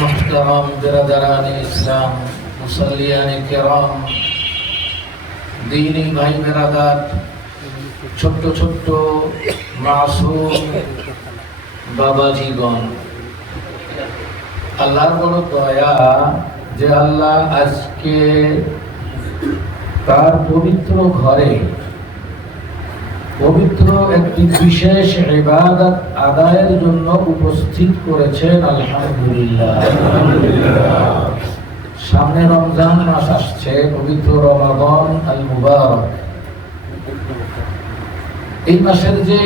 मुहतरम बिरादरान इस्लाम मुसल्लियान किराम दीनी भाई बिरादर ছোট্ট ছোট্ট মাসুম বাবাজীগণ, আল্লাহর বড় দয়া যে আল্লাহ আজকে তার পবিত্র ঘরে পবিত্র একটি বিশেষ ইবাদত আদায়ের জন্য উপস্থিত করেছেন। আলহামদুলিল্লাহ। সামনে রমজান মাস আসছে, পবিত্র রমাদান আল মুবারক। এই মাসের যে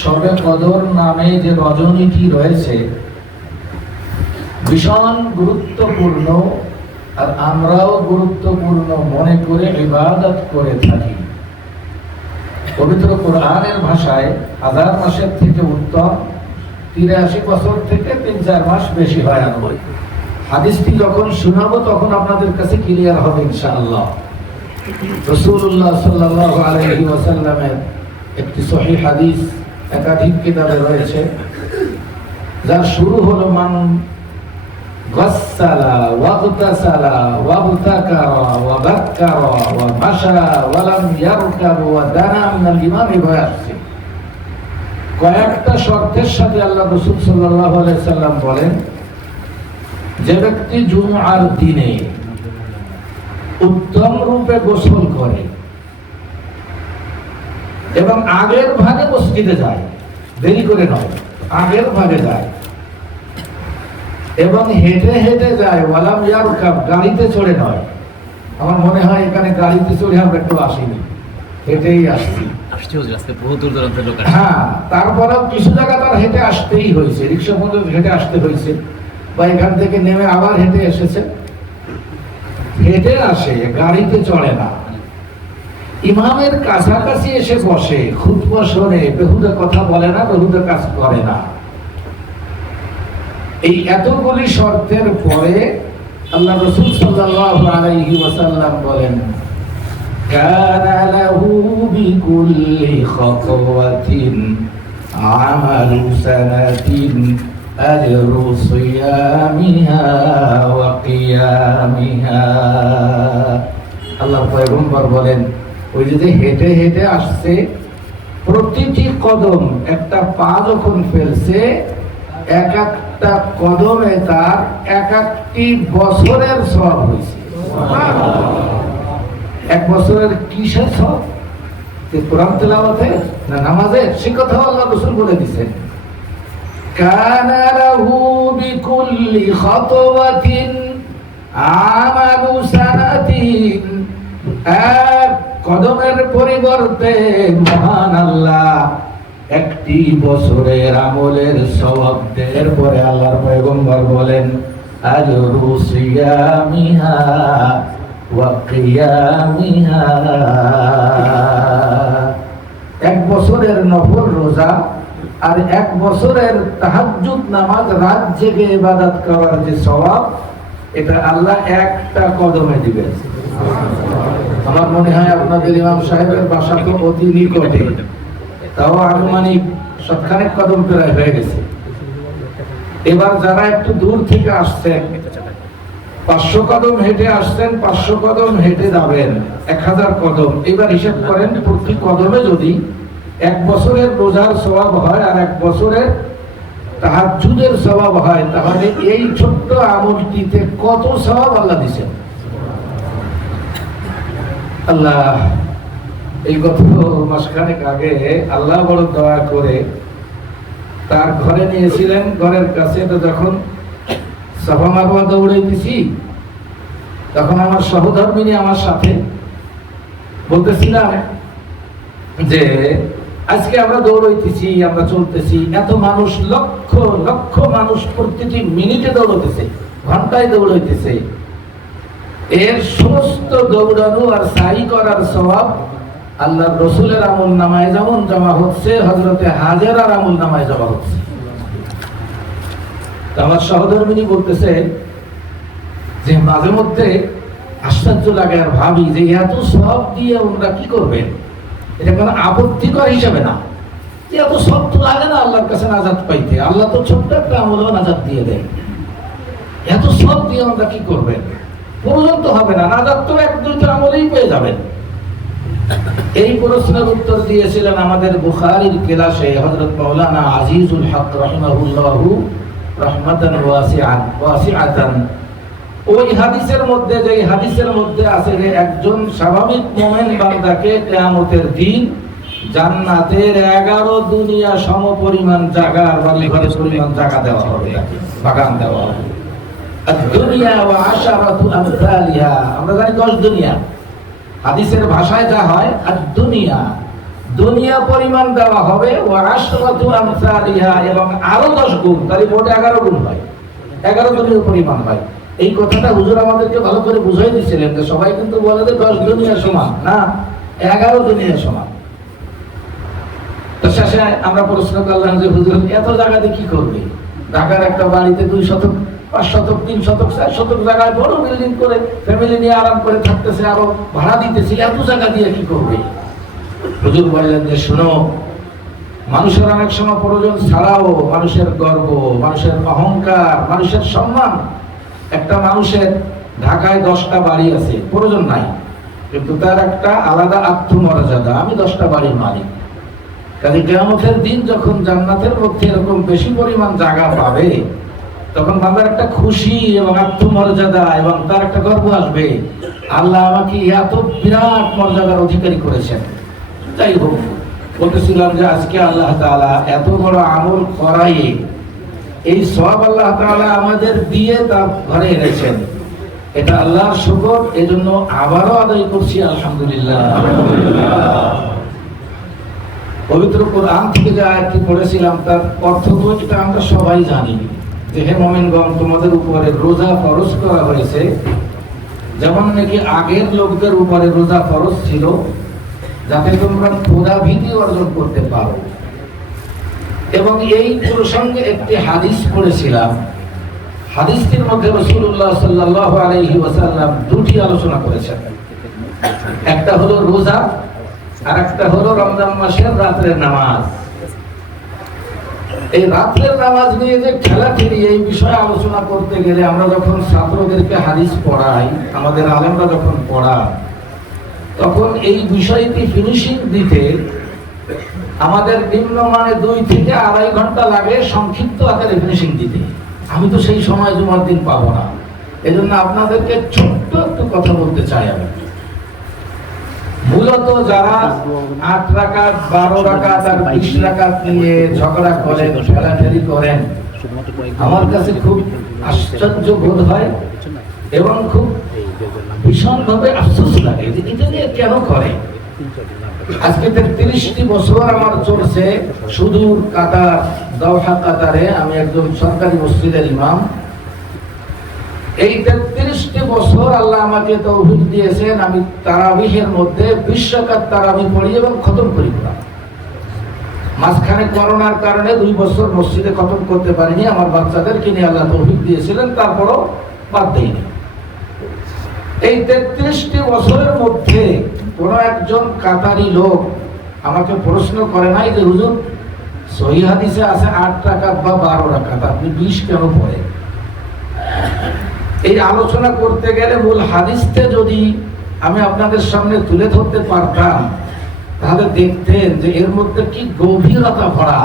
শবে কদর নামে যে রজনীটি রয়েছে ভীষণ গুরুত্বপূর্ণ, আর আমরাও গুরুত্বপূর্ণ মনে করে ইবাদত করে থাকি। পবিত্র কোরআনের ভাষায় 1000 মাসের থেকে উত্তম, 83 বছর থেকে 3-4 মাস বেশি হয়। হাদিসটি যখন শোনাবো তখন আপনাদের কাছে ক্লিয়ার হবে ইনশাআল্লাহ। রাসূলুল্লাহ সাল্লাল্লাহু আলাইহি ওয়াসাল্লামের একটি সহিহ হাদিস একাধিক কিতাবে রয়েছে, যার শুরু হলো মান গাসসালা ওয়াগতাসালা ওয়াবতাকারা ওয়াবাক্কারা ওয়া মাশা ওয়া লাম ইয়ারকাব ওয়া দানা মিনাল ইমাম ইবায়াসি। কয়েকটা শর্তের সাথে আল্লাহ রাসূল সাল্লাল্লাহু আলাইহি সাল্লাম বলেন, যে ব্যক্তি জুমআর দিনে উত্তম রূপে গোসল করে এবং আগের ভাগে মসজিদে যায়, দেরি করে নয়, আগের ভাগে যায় এবং হেঁটে হেঁটে যায়, ওয়ালাম ইয়ারকাব, গাড়িতে চড়ে নয়। আমার মনে হয় এখানে গাড়িতে চড়ে আমরা একটু আসিনি, হেঁটেই আসছি। হ্যাঁ, তারপরেও কিছু জায়গা তার হেঁটে আসতেই হয়েছে, রিক্সা পর্যন্ত হেঁটে আসতে হয়েছে, বা এখান থেকে নেমে আবার হেঁটে এসেছে। হেঁটে আসে, গাড়িতে চড়ে না। ইমামের কাছাকাছি এসে বসে, খুতবা শোনে, বেহুদা কথা বলে না, বেহুদা কাজ করে না। এই এতগুলি শর্তের পরে আল্লাহ রাসূল সাল্লাল্লাহু আলাইহি ওয়াসাল্লাম বলেন, কানা লাহু বিকুল্লি খাতওয়াতিন আমালু সানাতিন আজরু সিয়ামিহা ওয়া কিয়ামিহা। আল্লাহর পয়গম্বর বলেন, ওই যে হেঁটে হেঁটে আসছে, প্রতিটি কদম, একটা পা যখন ফেলছে, এক একটা কদমে তার এক একটি বছরের সওয়াব হয়েছে। এক বছরের কিসের সওয়াব? কোরআন তেলাওয়াতে না নামাজের? সে কথা আল্লাহ রাসূল বলে দিয়েছেন, কানা লাহু বিকুল্লি খাতওয়াতিন আমালু সানাতিন। এক কদমের পরিবর্তে মহান আল্লাহ একটি বছরের আমলের সওয়াব দেওয়ার পরে আল্লাহর পয়গম্বর বলেন, আজরু সিয়ামিহা ওয়া কিয়ামিহা। এক বছরের নফল রোজা আর এক বছরের তাহাজ্জুদ নামাজ, রাত জেগে ইবাদত করার যে সওয়াব, এটা আল্লাহ একটা কদমে দিবেন। আমার মনে হয় আপনাদের ইমাম সাহেবের বাসা তো অতি নিকটে, তাও আনুমানিক সবখানেক কদম প্রায় হয়ে গেছে। এবার যারা একটু দূর থেকে আসছেন, 500 কদম হেঁটে আসছেন, 500 কদম হেঁটে যাবেন, 1000 কদম। এবার হিসাব করেন, প্রতি কদমে যদি এক বছরের রোজার সওয়াব হয় আর এক বছরের তাহাজ্জুদের সওয়াব হয়, তাহলে এই ছোট্ট আমলটিতে কত সওয়াব আল্লাহ দিয়েছেন। আল্লাহ, এই গত মাসখানেক আগে আল্লাহ বড় দয়া করে তার ঘরে নিয়েছিলেন। ঘরের কাছে তো যখন সাফা মারওয়া দৌড়াইতেছি, তখন আমার সহধর্মিনী আমার সাথে বলতেছিলাম যে আজকে আমরা দৌড়াইতেছি, আমরা চলতেছি, এত মানুষ, লক্ষ লক্ষ মানুষ প্রতিটি মিনিটে দৌড়াইতেছে, ঘন্টায় দৌড়াইতেছে। এর সমস্ত দৌড়ানো আর সাই করার সওয়াব আল্লাহর রাসূলের আমল নামায় যেমন জমা হচ্ছে, হযরতে হাজেরার আমল নামায় জমা হচ্ছে। আমার সহধর্মিনী বলতেছে যে মাঝে মধ্যে আশ্চর্য লাগে আর ভাবি যে এত সওয়াব দিয়ে ওনারা কি করবেন। এটা কোনো আপত্তিকর হিসাবে না, যে এত সব তো লাগে না আল্লাহর কাছে নাজাত পাইতে। আল্লাহ তো ছোট্ট একটা আমলও নাজাত দিয়ে দেয়। এত সব দিয়ে আমরা কি করবেন? প্রয়োজন তো হবে না, নাজাত তো এক দুইটা আমলেই পেয়ে যাবেন। এই প্রশ্নের উত্তর দিয়েছিলেন আমাদের বুখারীর ক্লাসে হযরত মাওলানা আজিজুল হক রাহিমাহুল্লাহু রাহমাতান ওয়াসিআতান। ওই হাদিসের মধ্যে, যে হাদিসের মধ্যে আছে যে একজন স্বাভাবিক মুমিন বান্দাকে কিয়ামতের দিন জান্নাতের 11 দুনিয়া সমপরিমাণ জায়গা, বাড়িঘরের পরিমাণ জায়গা দেওয়া হবে, বাগান দেওয়া হবে। দুনিয়া ওয়া আশারাতু আমসালিহা, আমরা জানি 10 দুনিয়া, হাদিসের ভাষায় যা হয় আর দুনিয়া, দুনিয়া পরিমাণ দেওয়া হবে, ওয়া আশরাতু আমসালিহা, এবং আরো 10 গুণ, তাহলে মোট 11 গুণ হয়, 11 দুনিয়া পরিমাণ হয়। এই কথাটা হুজুর আমাদেরকে ভালো করে বুঝাই দিয়েছিলেন যে সবাই কিন্তু বলে যে 10 দুনিয়া সমান না, 11 দুনিয়া সমান। তো শেষে আমরা প্রশ্ন করলাম যে হুজুর এত জায়গাতে কি করবে? ঢাকার একটা বাড়িতে 2 শতক, 5 শতক, 3 শতক, 4 শতক জায়গায় বড় বিল্ডিং করে ফ্যামিলি নিয়ে আরাম করে থাকতেছে, আরো ভাড়া দিতেছে, এত জায়গা দিয়ে কি করবে? হুজুর বললেন যে শোনো, মানুষের অনেক সময় প্রয়োজন ছাড়াও মানুষের গর্ব, মানুষের অহংকার, মানুষের সম্মান। একটা মানুষের ঢাকায় 10টা বাড়ি আছে, প্রয়োজন নাই, কিন্তু তার একটা আলাদা আত্মমর্যাদা, আমি 10টা বাড়ির মালিক। কাজে কিয়ামতের দিন যখন জান্নাতের মধ্যে এরকম বেশি পরিমাণ জায়গা পাবে, তখন বান্দার একটা খুশি এবং আত্মমর্যাদা এবং তার একটা গর্ব আসবে, আল্লাহ আমাকে এত বিরাট মর্যাদার অধিকারী করেছেন। যাই হোক, বলতেছিলাম যে আজকে আল্লাহ তাআলা এত বড় আমল করাইয়ে এই সওয়াব আল্লাহ তাআলা আমাদের দিয়ে তার ঘরে এনেছেন, এটা আল্লাহর শুকর। এজন্য আবারও আদায় করছি আলহামদুলিল্লাহ। পবিত্র কোরআন থেকে যে আয়াতটি পড়েছিলাম তার অর্থ তো এটা আমরা সবাই জানি যে হে মুমিনগণ, তোমাদের উপরে রোজা ফরজ করা হয়েছে, যেমন নাকি আগের লোকদের উপরে রোজা ফরজ ছিল, যাতে তোমরা খোদা ভীতি অর্জন করতে পারো। এবং এই প্রসঙ্গে একটি হাদিস পড়েছিলাম, হাদিসটির মধ্যে রাসূলুল্লাহ সাল্লাল্লাহু আলাইহি ওয়াসাল্লাম 2টি আলোচনা করেছেন। একটা হলো রোজা, আর একটা হলো রমজান মাসের রাতের নামাজ। এই রাতের নামাজ নিয়ে যে ঠেলাঠেলি, এই বিষয়ে আলোচনা করতে গেলে আমরা যখন ছাত্রদেরকে হাদিস পড়াই, আমাদের আলেমরা যখন পড়ান, তখন এই বিষয়টি ফিনিশিং দিতে আমাদের নিম্নমানে 2 থেকে 2.5 ঘন্টা লাগে সংক্ষিপ্ত আকারে ফিনিশিং দিতে। আমি তো সেই সময় জুমার দিন পাবো না, এজন্য আপনাদেরকে ছোট্ট একটু কথা বলতে চাই। আমি মূলত যারা 8 রাকাত, 12 রাকাত আর 20 রাকাত নিয়ে ঝগড়া করেন, ঠেলাঠেলি করেন, আমার কাছে খুব আশ্চর্য বোধ হয় এবং খুব ভীষণভাবে আফসোস লাগে যে এটা নিয়ে কেন করে। আজকে 33টি বছর আমার চলছে সুদূর কাতার, দোহা কাতারে আমি একজন সরকারি মসজিদের ইমাম। এই 33টি বছর আল্লাহ আমাকে তৌফিক দিয়েছেন, আমি তারাবিহের মধ্যে 20 রাকাত তারাবি পড়ি এবং খতম করি। মাঝখানে করোনার কারণে 2 বছর মসজিদে খতম করতে পারিনি, আমার বাচ্চাদেরকে নিয়ে আল্লাহ তৌফিক দিয়েছিলেন, তারপরও বাদ দেইনি। এই 33টি বছরের মধ্যে কোন একজন কাতারি লোক আমাকে প্রশ্ন করে নাই যে হুজুর সহিহ হাদিসে আছে 8 রাকাত বা 12 রাকাত, আপনি 20 কেন পড়েন? এই আলোচনা করতে গেলে মূল হাদিসটা যদি আমি আপনাদের সামনে তুলে ধরতে পারতাম, তাহলে দেখতেন যে এর মধ্যে কি গভীরতা ভরা।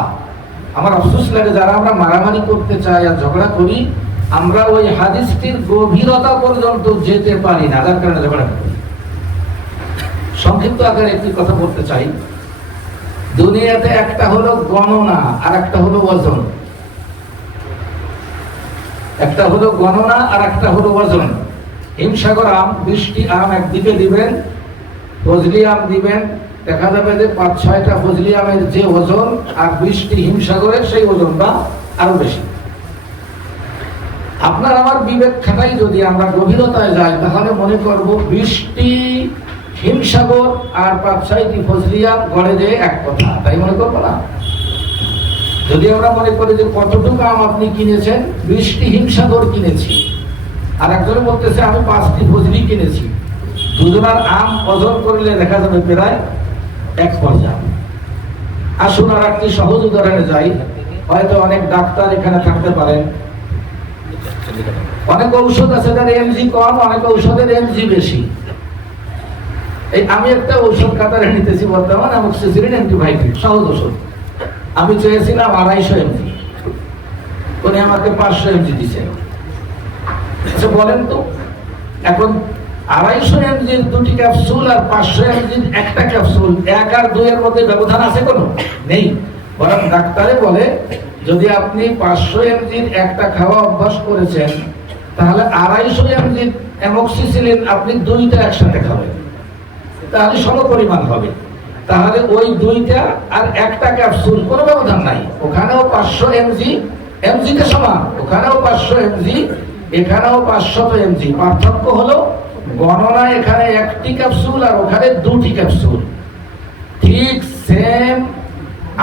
আমার আফসোস লাগে যারা আমরা মারামারি করতে চাই আর ঝগড়া করি, আমরা ওই হাদিসটির গভীরতা পর্যন্ত যেতে পারি না, যার কারণে ঝগড়া করি। সংক্ষিপ্ত আকারে একটি কথা বলতে চাই। দুনিয়াতে একটা হলো গণনা আর একটা হলো ওজন। একটা হলো গণনা আর একটা হলো ওজন। হিমসাগর আম, 20টি আম একদিকে দিবেন, ফজলি আম দিবেন, দেখা যাবে যে 5-6টা ফজলি আমের যে ওজন আর 20টি হিমসাগরের সেই ওজনটা আরো বেশি। আপনার আমার বিবেক খাটাই যদি আমরা গভীরতায় যাই, তাহলে মনে করব 20টি হিমসাগর আর 5-6টি ফজলি আম গড়ে যে এক কথা, তাই মনে করবো না? যদি আমরা মনে করি যে কতটুকু আম আপনি কিনেছেন, 20টি হিমসাগর কিনেছি, আর একজনে বলতেছে আমি 5টি ফজলি কিনেছি, দুজনের আম ওজন করলে দেখা যাবে প্রায় এক পর্যায়ে। আসুন আর একটি সহজ উদাহরণে যাই। হয়তো অনেক ডাক্তার এখানে থাকতে পারেন অনেক ঔষধ আছে যার এমজি কম, অনেক ঔষধের এমজি বেশি। এই আমি একটা ঔষধ কাতারে নিতেছি বর্তমান, অ্যামোক্সিসিলিন অ্যান্টিবায়োটিক, সহজ ওষুধ। আমি চেয়েছিলাম 250 এমজি, উনি আমাকে 500 এমজি দিচ্ছেন। আচ্ছা বলেন তো, এখন 250 এমজির 2টি ক্যাপসুল আর 500 এমজির একটা ক্যাপসুল, 1 আর 2 এর মধ্যে ব্যবধান আছে কোনো? নেই। বরং ডাক্তারে বলে যদি আপনি 500 এমজির একটা খাওয়া অভ্যাস করেছেন, তাহলে 250 এমজির অ্যামোক্সিসিলিন আপনি 2টা একসাথে খাবেন, তাহলে সমপরিমাণ হবে। তাহলে ওই 2টা আর একটা ক্যাপসুল কোনো ব্যবধান নাই। ওখানেও 500 এমজি, এমজিতে সমান, ওখানেও 500 এমজি, এখানেও 500 এমজি। পার্থক্য হলো গণনা এখানে 1টি ক্যাপসুল আর ওখানে 2টি ক্যাপসুল। ঠিক সেম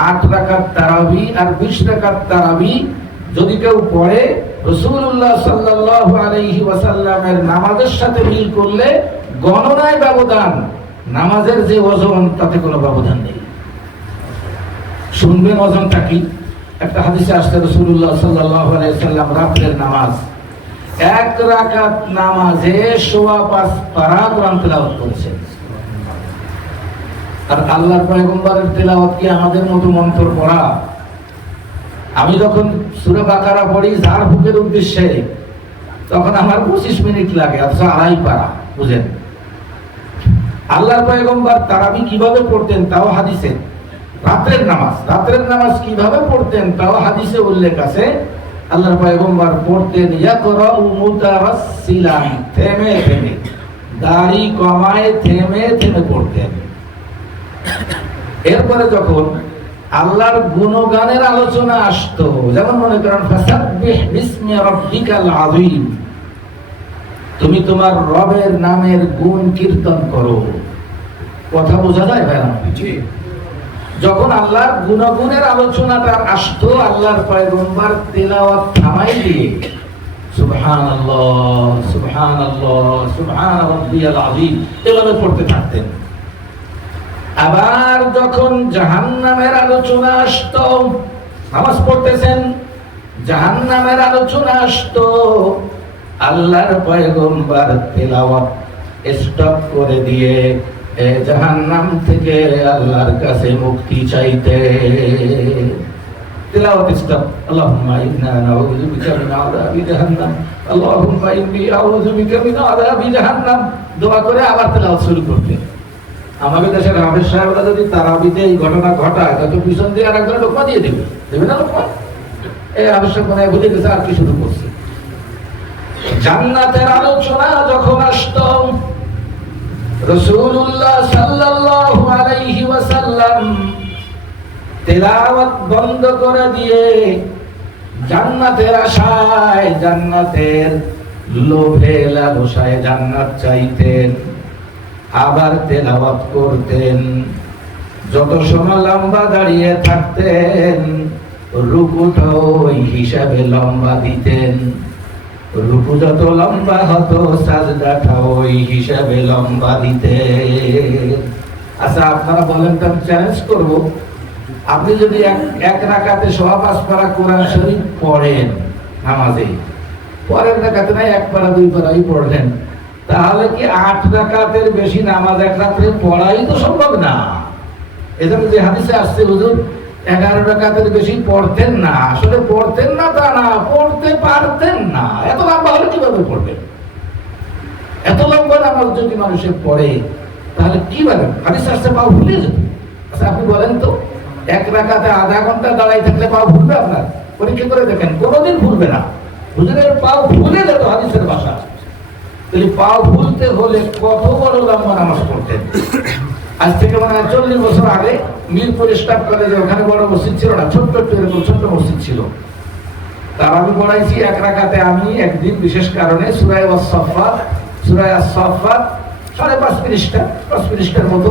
8 রাকাত তারাবি আর 20 রাকাত তারাবি যদি কেউ পড়ে, রাসূলুল্লাহ সাল্লাল্লাহু আলাইহি ওয়াসাল্লামের নামাজের সাথে মিল করলে গণনায় ব্যবধান, নামাজের যে ওজন তাতে কোনো ব্যবধান নেই। শুনবেন ওজনটা কি? একটা হাদিসে আসছে রাসূলুল্লাহ সাল্লাল্লাহু আলাইহি ওয়াসাল্লাম রাতের নামাজ, 1 রাকাত নামাজে 5.25 পারা কোরআন তেলাওয়াত করেছেন। আর আল্লাহর পয়গম্বরের তেলাওয়াত কি আমাদের মতো মন্ত্র পড়া? আমি যখন সূরা বাকারা পড়ি ঝাড় ফুকের উদ্দেশ্যে, তখন আমার 25 মিনিট লাগে, অথচ 2.5 পারা। বুঝেন আল্লাহর পয়গম্বর তারাবি কিভাবে পড়তেন তাও হাদিসে, রাতের নামাজ কিভাবে পড়তেন তাও হাদিসে উল্লেখ আছে। আল্লাহর পয়গম্বর পড়তেন ইয়াকরাউ মুতারাসসিলান, থেমে থেমে, দাড়ি কমায় থেমে থেমে পড়তেন। এরপরে যখন আল্লাহর গুণগানের আলোচনা আসতো, যেমন মনে করেন ফাসাব্বিহ বিসমি রাব্বিকাল আযীম, তুমি তোমার রবের নামের গুণ কীর্তন করো। কথা বোঝা যায় ভাই? যখন আল্লাহর গুণগুণের আলোচনাটা আসতো, আল্লাহর পয়গম্বর তেলাওয়াত থামাই দিয়ে সুবহানাল্লাহ সুবহানাল্লাহ সুবহান রাব্বিয়াল আযীম এভাবে পড়তে থাকতেন। আবার যখন জাহান্নামের আলোচনা আসতো, নামাজ পড়তেছেন, জাহান্নামের আলোচনা আসতো, আল্লাহর পয়গম্বর তেলাওয়াত স্টপ করে দিয়ে জাহান্নাম থেকে আল্লাহর কাছে মুক্তি চাইতে তেলাওয়াত স্টপ। আল্লাহুম্মা ইন্না নাউযু বিকা মিন আযাবি জাহান্নাম, আল্লাহুম্মা ইন্নী আউযু বিকা মিন আযাবি জাহান্নাম, দোয়া করে আবার তেলাওয়াত শুরু করতেন। আমাদের দেশের হাফেজ সাহেবরা যদি তারাবিতে এই ঘটনা ঘটায়, তত পিছন দিয়ে আরেকজন লোকমা দিয়ে দেবে না লোকমা, এই হাফেজ সাহেব মনে হয় বুঝে গেছে আর কি শুরু করছে। জান্নাতের আলোচনা যখন আসতো, রাসূলুল্লাহ সাল্লাল্লাহু আলাইহি ওয়াসাল্লাম তেলাওয়াত বন্ধ করে দিয়ে জান্নাতের আশায়, জান্নাতের লোভে লালসায় জান্নাত চাইতেন, আবার তেলাওয়াত করতেন। যত সময় লম্বা দাঁড়িয়ে থাকতেন, রুকুটাও ওই হিসাবে লম্বা দিতেন। রুকু যত লম্বা হতো, সাজদাটা ওই হিসাবে লম্বা দিতেন। আচ্ছা আপনারা বলেন তো, আমি চ্যালেঞ্জ করবো, আপনি যদি এক রাকাতে 5.25 পারা কোরআন শরীফ পড়েন নামাজে, পরের রাকাতে নাই 1 পারা 2 পারাই পড়লেন, তাহলে কি 8 রাকাতের বেশি নামাজ এক রাতে পড়াই তো সম্ভব না। এজন্য যে হাদিসে আসছে হুজুর 11 রাকাতের বেশি পড়তেন না, আসলে পড়তেন না তা না, পড়তে পারতেন না। এত লম্বা হলে কিভাবে পড়বেন? এত লম্বা নামাজ যদি মানুষের পড়ে, তাহলে কি বলেন? হাদিস আসছে পাও ভুলে যেত। আচ্ছা আপনি বলেন তো, 1 রাকাতে আধা ঘন্টা দাঁড়াই থাকলে পাও ভুলবে আপনার? পরীক্ষা করে দেখেন, কোনোদিন ভুলবে না। হুজুরের পাও ভুলে যেত হাদিসের ভাষা। তাহলে পাও ভুলতে হলে কত বড় লম্বা নামাজ পড়তেন। আজ থেকে মানে 40 বছর আগে মিরপুর স্টাফ কলেজে, ওখানে বড় মসজিদ ছিল না, ছোট্ট এরকম ছোট্ট মসজিদ ছিল। তার আমি পড়াইছি 1 রাকাতে। আমি একদিন বিশেষ কারণে সূরা আস-সাফফাত 5.5 পৃষ্ঠার মতো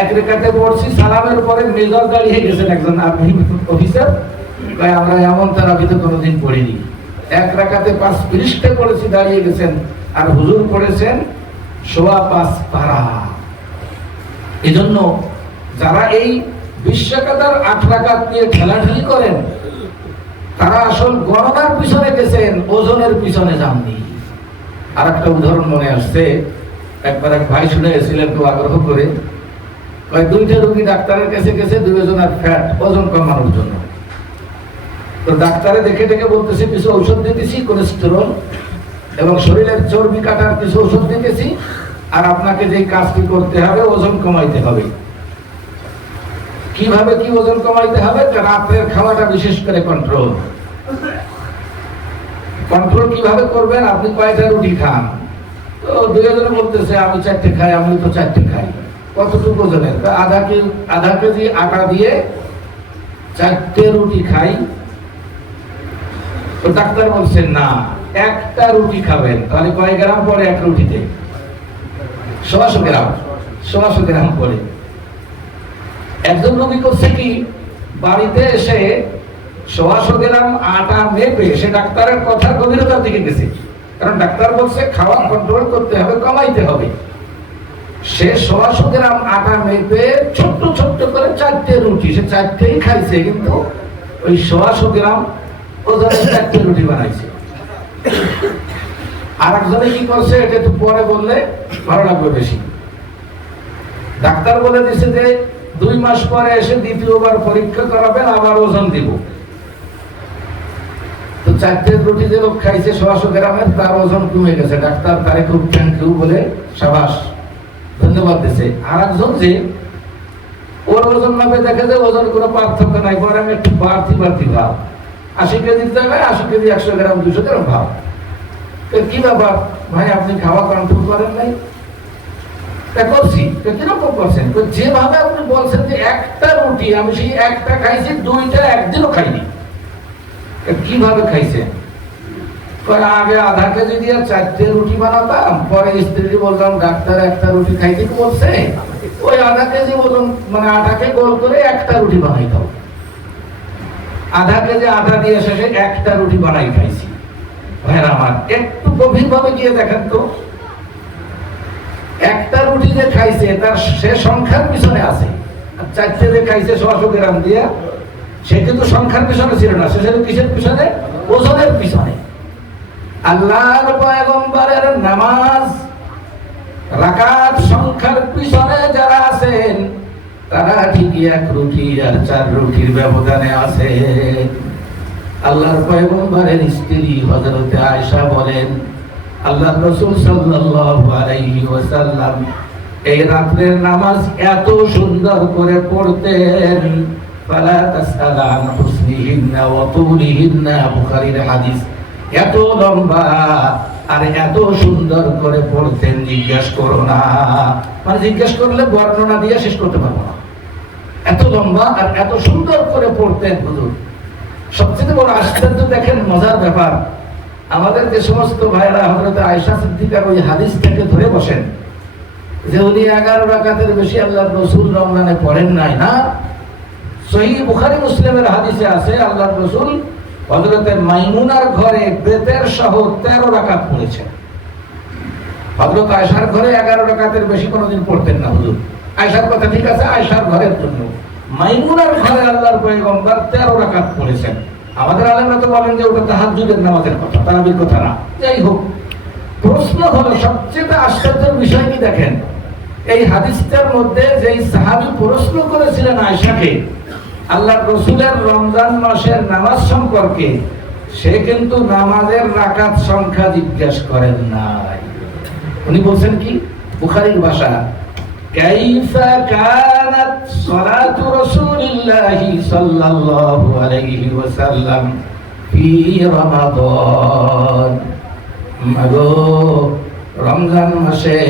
1 রাকাতে পড়ছি। সালামের পরে মেজর দাঁড়িয়ে গেছেন একজন আর্মি অফিসার, আমরা এমন তারাবিতে কোনোদিন পড়িনি। 1 রাকাতে 5 পৃষ্ঠা পড়েছি, দাঁড়িয়ে গেছেন। আর হুজুর পড়েছেন 5.25 পারা। এজন্য যারা এই 20 রাকাত আর 8 রাকাত নিয়ে ঠেলাঠেলি করেন, তারা আসল গণনার পিছনে গেছেন, ওজনের পিছনে যাননি। আর একটা উদাহরণ মনে আসছে, একবার এক ভাই শুনে গেছিলেন খুব আগ্রহ করে, দুইটা রোগী ডাক্তারের কাছে গেছে দুজনের ফ্যাট ওজন কমানোর জন্য। তো ডাক্তারে দেখে দেখে বলতেছে কিছু ঔষধ দিতেছি কোলেস্টেরল এবং শরীরের চর্বি কাটার কিছু ঔষধ দিতেছি, আর আপনাকে যে কাজটি করতে হবে ওজন কমাইতে হবে। কিভাবে কি ওজন কমাইতে হবে? রাতের খাওয়াটা বিশেষ করে কন্ট্রোল কিভাবে করবেন? আপনি কয়টা রুটি খান? তো দুইজনে বলতেছে আমি 4টে খাই। আমি তো 4টে খাই। কতটুকু ওজনের? আধা কেজি আটা দিয়ে 4টে রুটি খাই। তো ডাক্তার বলছেন না, একটা রুটি খাবেন। তাহলে কয় গ্রাম পরে এক রুটিতে? 100 গ্রাম। 100 গ্রাম পরে। একজন রোগী করছে কি, বাড়িতে এসে 100 গ্রাম আটা মেপে সে ডাক্তারের কথা গভীরতার দিকে গেছে, কারণ ডাক্তার বলছে খাওয়া কন্ট্রোল করতে হবে, কমাইতে হবে। সে 100 গ্রাম আটা মেপে ছোট্ট ছোট্ট করে 4টে রুটি, সে 4টেই খাইছে, কিন্তু ওই 100 গ্রাম ওজনের 4টে রুটি বানাইছে। আর একজনে কি করছে, এটা একটু পরে বললে ভালো লাগবে বেশি। ডাক্তার বলে দিছে যে 2 মাস পরে এসে দ্বিতীয়বার পরীক্ষা করাবেন, আবার ওজন দিব। তো 4টে রুটি যে লোক খাইছে 100 গ্রামের, তার ওজন কমে গেছে। ডাক্তার তারে খুব থ্যাংক ইউ বলে সাবাস ধন্যবাদ দিছে। আর একজন যে ওর ওজন মাপে দেখে যে ওজন কোনো পার্থক্য নাই, পরে আমি একটু বাড়তি ভাব 80 কেজির জায়গায় 80 কেজি 100 গ্রাম 200 গ্রাম ভাব। কি ব্যাপার ভাই, আপনি খাওয়া কন্ট্রোল করেন নাই? করছি। কিরকম করছেন? যেভাবে আপনি বলছেন যে একটা রুটি আমি সেই একটা খাইছি, 2টা একদিনও খাইনি। কিভাবে খাইছেন? আগে আধা কেজি দিয়ে 4টে রুটি বানাতাম, পরে স্ত্রী বললাম ডাক্তার একটা রুটি খাইতে বলছে, ওই আধা কেজি ওজন মানে আটাকে গোল করে একটা রুটি বানাইতাম। আধা কেজি আটা দিয়ে শেষে একটা রুটি বানাই খাইছি। ভাইরা আমার, একটু গভীর ভাবে গিয়ে দেখেন তো, একটা রুটি যে খাইছে তার সে সংখ্যার পিছনে আছে, আর 4টে যে খাইছে 100 গ্রাম দিয়ে, সে কিন্তু সংখ্যার পিছনে ছিল না, সে ছিল কিসের পিছনে? ওজনের পিছনে। আল্লাহর পয়গম্বরের নামাজ রাকাত সংখ্যার পিছনে যারা আছেন, তারা ঠিকই 1 রুটি আর 4 রুটির ব্যবধানে আছে। আল্লাহর পয়গম্বরের স্ত্রী হযরতে আয়েশা বলেন, আল্লাহর রাসূল সাল্লাল্লাহু আলাইহি ওয়াসাল্লাম এই রাতের নামাজ এত সুন্দর করে পড়তেন, ফালা তাসআলান হুসনিহিন্না ওয়া তুলিহিন্না, বুখারীর হাদিস। এত লম্বা আর এত সুন্দর করে পড়তেন, জিজ্ঞেস করো না, মানে জিজ্ঞেস করলে বর্ণনা দিয়ে শেষ করতে পারবো না। এত লম্বা আর এত সুন্দর করে পড়তেন হুজুর। সবচেয়ে বড় আশ্চর্য দেখেন, মজার ব্যাপার, আমাদের যে সমস্ত ভাইরা হযরত আয়েশা সিদ্দিকার ওই হাদিস থেকে ধরে বসেন যে উনি 11 রাকাতের বেশি আল্লাহর রাসূল রমজানে পড়েন নাই, না, সহিহ বুখারী মুসলিমের হাদিসে আছে আল্লাহর রাসূল হযরত মাইমুনার ঘরে বেতের সহ 13 রাকাত পড়েছেন। হযরত আয়েশার ঘরে 11 রাকাতের বেশি কোনোদিন পড়তেন না হুজুর। আয়েশার কথা ঠিক আছে, আয়েশার ঘরের জন্য। মাইমুনার ঘরে আল্লাহর পয়গম্বর 13 রাকাত পড়েছেন। আমাদের আলেমরা তো বলেন যে ওটা তাহাজ্জুদের নামাজের কথা, তারাবির কথা না। যাই হোক, প্রশ্ন হলো সবচেয়ে আশ্চর্যের বিষয় কি দেখেন, এই হাদিসটার মধ্যে যেই সাহাবী প্রশ্ন করেছিলেন আয়েশাকে আল্লাহর রাসূলের রমজান মাসের নামাজ সম্পর্কে, সে কিন্তু নামাজের রাকাত সংখ্যা জিজ্ঞেস করেন নাই। উনি বলছেন কি, বুখারীর ভাষা, কাইফা কানাত সালাতু রাসূলিল্লাহি সাল্লাল্লাহু আলাইহি ওয়াসাল্লাম ফি রমাদান। মাগো, রমজান মাসে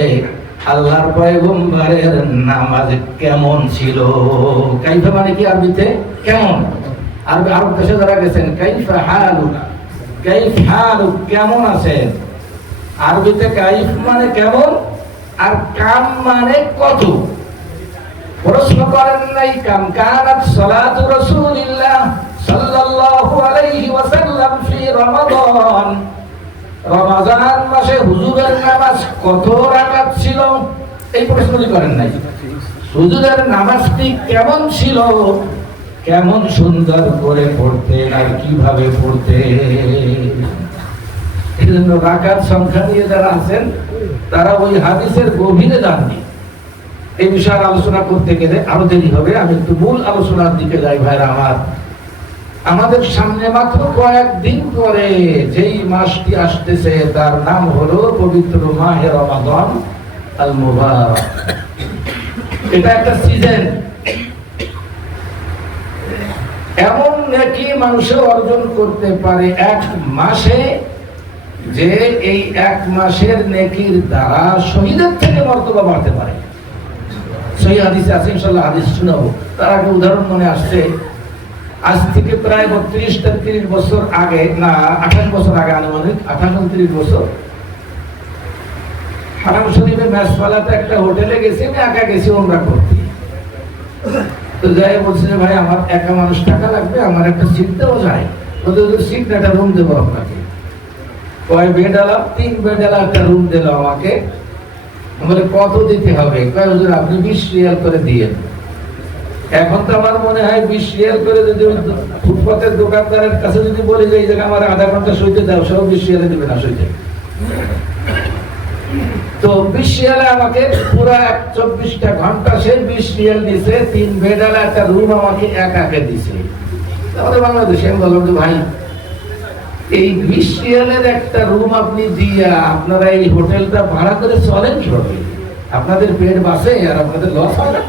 আল্লাহর পয়গম্বরের নামাজ কেমন ছিল? কাইফা মানে কি আরবিতে কেমন? আরব দেশে যারা গেছেন, কাইফা হালু, কাইফ হালু কেমন আছেন। আরবিতে কাইফ মানে কেমন, আর কাম মানে কত। প্রশ্ন করেন নাই কাম কানাত সালাতু রাসূলিল্লাহ সাল্লাল্লাহু আলাইহি ওয়াসাল্লাম ফি রমাদান, রমজান মাসে হুজুরের নামাজ কত রাকাত ছিল, এই প্রশ্নটি করেন নাই। হুজুরের নামাজটি কেমন ছিল কেমন সুন্দর করে পড়তেন আর কিভাবে পড়তেন। এই জন্য রাকাত সংখ্যা নিয়ে যারা আছেন তারা ওই হাদিসের গভীরে যাননি। এই বিষয়ে আলোচনা করতে গেলে আরো দেরি হবে। আমি একটু মূল আলোচনার দিকে যাই ভাইরা আমার। আমাদের সামনে মাত্র কয়েকদিন পরে যেই মাসটি আসতেছে তার নাম হলো পবিত্র মাহে রমাদান আল মুবারক। এটা একটা সিজন, এমন নেকি মানুষে অর্জন করতে পারে এক মাসে, যে এই এক মাসের নেকির দ্বারা শহীদের থেকে মর্তবা বাড়তে পারে। সহিহ হাদিসে আছে, ইনশাআল্লাহ হাদিস শোনাবো। তার আগে উদাহরণ মনে আসছে, আজ থেকে প্রায় 32-33 বছর আগে, না 28 বছর আগে, আনুমানিক 28-29 বছর, হারাম শরীফে মেসওয়ালাতে একটা হোটেলে গেছি। আমি একা গেছি ওমরা করতে। তো যাই বলছে যে ভাই আমার একা মানুষ টাকা লাগবে, আমার একটা সিট দেওয়া যায়? ওদের সিট একটা রুম দেবো আপনাকে। কয় বেড আলা? 3 বেড আলা একটা রুম দিল আমাকে। বলে কত দিতে হবে? কয় হুজুর আপনি 20 রিয়াল করে দিয়েন। এখন তো আমার মনে হয় 20 রিয়াল করে যদি ফুটপাতের দোকানদারের কাছে যদি বলে যে এই জায়গায় আমার আধা ঘন্টা শুইতে দাও, সব 20 রিয়ালে দেবে না শুইতে। তো 20 রিয়ালে আমাকে পুরো 24টা ঘন্টা সে 20 রিয়াল দিছে। 3 বেডালা একটা রুম আমাকে একাকে দিছে। আমাদের বাংলাদেশে আমি বললাম যে ভাই এই 20 রিয়ালের একটা রুম আপনি দিয়া আপনারা এই হোটেলটা ভাড়া করে চলেন কিভাবে? আপনাদের পেট বাঁচে আর আপনাদের লস হয় না?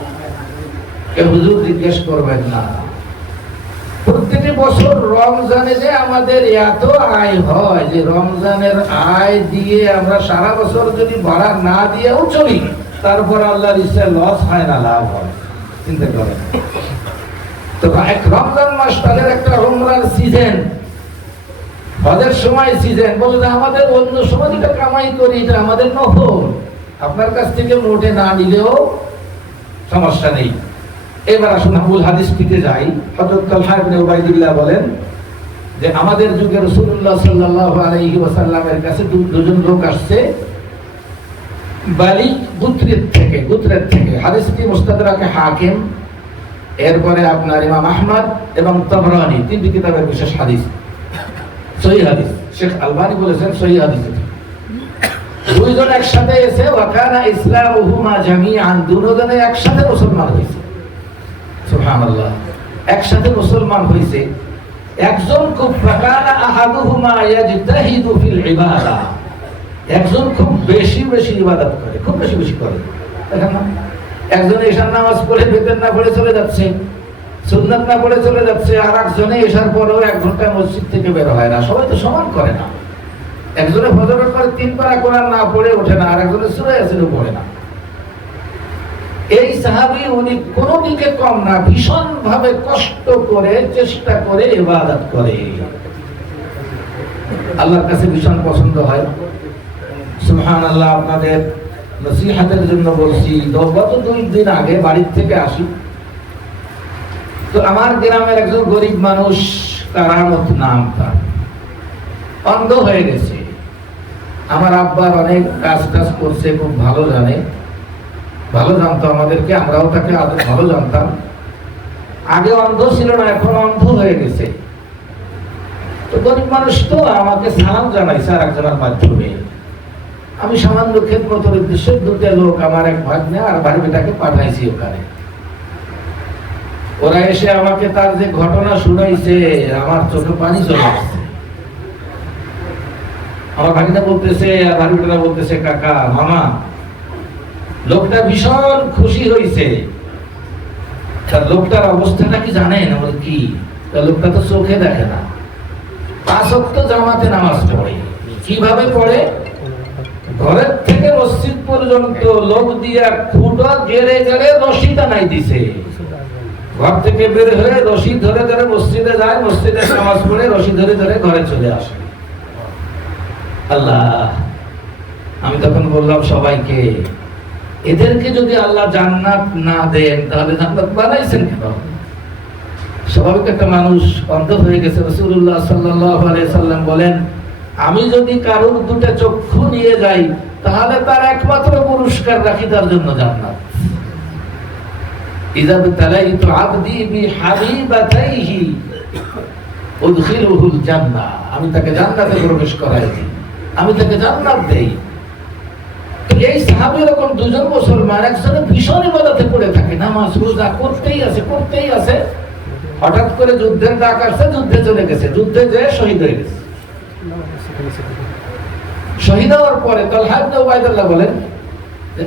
কেউ হুজুর জিজ্ঞেস করবেন না। প্রত্যেক বছর রমজানে যে আমাদের এত আয় হয়, যে রমজানের আয় দিয়ে আমরা সারা বছর যদি ভাড়া না দিয়েও চলি, তারপর আল্লাহর ইচ্ছা লস হয় না, লাভ হয়। চিন্তা করেন তো। এক রমজান মাস তাদের একটা উমরার সিজন, হজের সময় সিজন। বলে আমাদের অন্য সময় যেটা কামাই করি এটা আমাদের নফল, আপনার কাছ থেকে মোটে না নিলেও সমস্যা নেই। এবার আসুন মূল হাদিস থেকে যাই। হযরত তালহা ইবনে উবাইদুল্লাহ বলেন যে আমাদের যুগে রাসূলুল্লাহ সাল্লাল্লাহু আলাইহি ওয়াসাল্লামের কাছে দুজন লোক আসছে বালি গোত্রের থেকে। হাদিসটি মুস্তাদরাকে হাকিম, এরপরে আপনার ইমাম আহমদ এবং তাবরানী, 3টি কিতাবের বিশেষ হাদিস, সহিহ হাদিস। শেখ আলবানী বলেছেন সহিহ হাদিস। দুইজন একসাথে এসে ওয়াকানা ইসলামুহুমা জামিআন, দুজনে একসাথে মুসলমান হয়েছে। সুবহানাল্লাহ, একসাথে মুসলমান হয়েছে। একজন খুব ফাকানা আহাদুহুমা ইয়াজতাহিদু ফিল ইবাদা, একজন খুব বেশি ইবাদত করে, খুব বেশি করে। দেখেন না, একজন ঈশার নামাজ পড়ে বেতন না পড়ে চলে যাচ্ছে, সুন্নাত না পড়ে চলে যাচ্ছে, আর একজনে ঈশার পরেও 1 ঘন্টা মসজিদ থেকে বের হয় না। সবাই তো সমান করে না। একজনে ফজরের পরে 3 পারা কোরআন না পড়ে ওঠে না, আর একজনে সূরা ইয়াসিনও পড়ে না। এই সাহাবী উনি কোনো দিকে কম না, ভীষণ ভাবে কষ্ট করে চেষ্টা করে ইবাদত করে, আল্লাহর কাছে ভীষণ পছন্দ হয়। সুবহানাল্লাহ, আপনাদের নসিহতের জন্য বলছি, গত 2 দিন আগে বাড়ির থেকে আসি তো আমার গ্রামের একজন গরিব মানুষ, কারামত নাম তার, অন্ধ হয়ে গেছে। আমার আব্বার অনেক কাজ করছে, খুব ভালো জানতো আমাদেরকে, আমরাও তাকে ভালো জানতাম। আগে অন্ধ ছিল না, এখন অন্ধ হয়ে গেছে। তো গরিব মানুষ তো আমাকে সালাম জানাইছে আর একজনের মাধ্যমে। আমি সামান্য খেদমতের উদ্দেশ্যে 2টা লোক, আমার এক ভাগ্নে আর ভাগ্নিটাকে পাঠাইছি ওখানে। ওরা এসে আমাকে তার যে ঘটনা শুনাইছে, আমার চোখে পানি চলে আসছে। আমার ভাগ্নিটা বলতেছে আর ভাগ্নিটা বলতেছে, কাকা, মামা, লোকটা ভীষণ খুশি হয়েছে। তার লোকটার অবস্থাটা কি জানেন? বলে কি? লোকটা তো চোখে দেখে না, 5 ওয়াক্ত জামাতে নামাজ পড়ে। কিভাবে পড়ে? ঘরের থেকে মসজিদ পর্যন্ত লোক দিয়া খুঁটো গেড়ে রশি টানাই দিছে। ঘর থেকে বের হয়ে রশি ধরে মসজিদে যায়, মসজিদে নামাজ পড়ে রশি ধরে ঘরে চলে আসে। আল্লাহ, আমি তখন বললাম সবাইকে, এদেরকে যদি আল্লাহ জান্নাত না দেন তাহলে জান্নাত বানাইছেন কেন? স্বাভাবিক একটা মানুষ অন্ধ হয়ে গেছে। রাসূলুল্লাহ সাল্লাল্লাহু আলাইহি সাল্লাম বলেন, আমি যদি কারোর 2টা চক্ষু নিয়ে যাই তাহলে তার একমাত্র পুরস্কার রাখি তার জন্য জান্নাত। ইযা বিতালাইতু আবদি বিহাবিবাতাইহি উদখিলুহুল জান্নাহ, আমি তাকে জান্নাতে প্রবেশ করাই দিই, আমি তাকে জান্নাত দেই। তো এই সাহাবী এরকম দুজন মুসলমান একসাথে ভীষণ ইবাদতে পড়ে থাকে, নামাজ রোজা করতেই আছে। হঠাৎ করে যুদ্ধের ডাক আসছে, যুদ্ধে চলে গেছে, যুদ্ধে যেয়ে শহীদ হয়ে গেছে। শহীদ হওয়ার পরে তালহা ইবনে উবাইদুল্লাহ বলেন যে